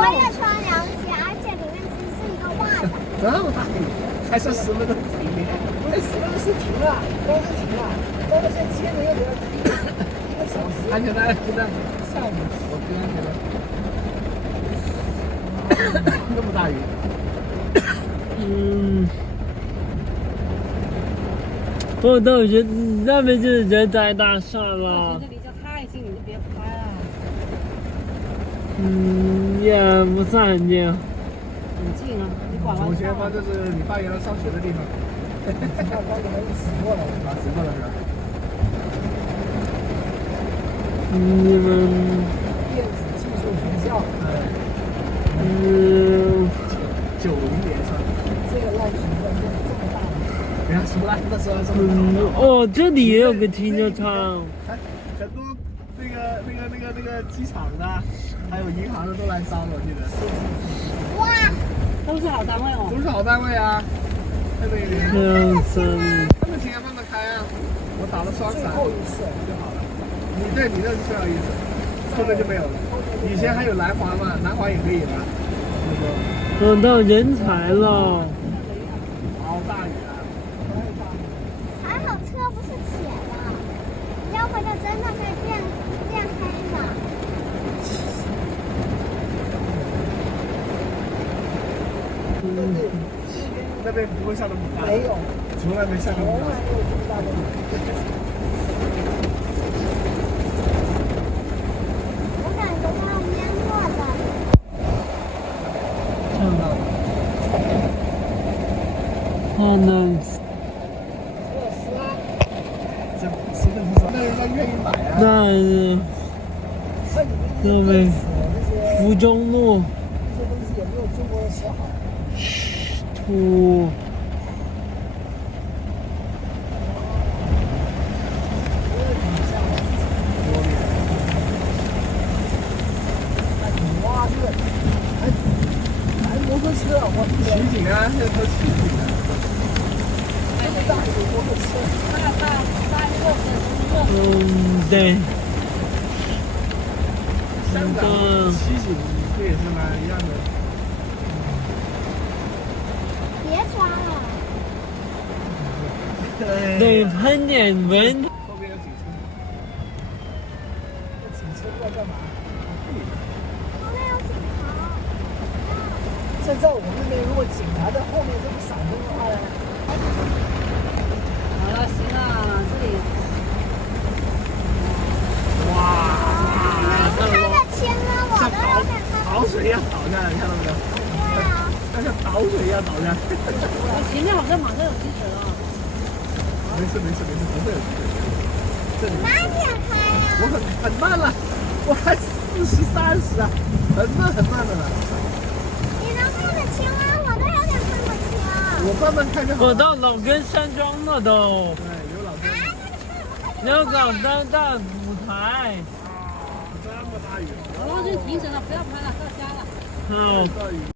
我也穿凉鞋，而且里面其实是一个袜子。这么大雨，还是10分钟停的？不是10分钟是停了，刚是停了，但是现在接着又得1个小时。安全带就在下面，我跟安全带。那么大雨。我都觉得那边就是人才大厦了。这离家太近，你就别拍了。也不算很近。很近啊，你管完。我前方就是你爸原来上学的地方。那刚才死过了，死过了是吧？你们电子技术学校。90年上的。这个烂学校变这么大了。人家说烂的时候这么大。哦，这里也有个停车场。很多那个机场的，还有银行的都来招了，我记得。哇！都是好单位哦。都是好单位啊。那边他们尽量慢慢开啊。我打了双闪。最后一次就好了。你这是最后一次，后面就没有了。以前还有南华嘛，南华也可以的。等到人才了。好大雨啊！还好车不是铁的，要不就真的会变黑了。那边不会下这么大。没有，从来没下这么大。从来没有这么大的雨。我感觉它要淹没的。看到了。看到。特斯拉。这真的不错，那人家愿意买啊。那边福中路。这些东西也没有中国人写好。土。摩托车，我骑警啊，现在都骑警啊。这么大一个摩托车，对。香港骑警不也是吗？一样的。别抓了。对，喷点蚊。后边有警车。那警车过来干嘛？后面有警察。现在我们那边如果警察在后面这么闪灯的话呢？好了，行了，这里。哇！他的天啊，我都有点看。潮水一样倒下来，看到没有？对啊。像倒水一样倒下来。前面好像马上有积水了。没事，不会有积水。这里。慢点开呀。我很慢了，我还40、30啊，很慢的了。你能看得清吗？我都有点看不清。我慢慢开就好了。我到老根山庄了都。对，有老根。那个大舞台。这么大雨。好了，就停止了，不要拍了，到家了。好。大雨。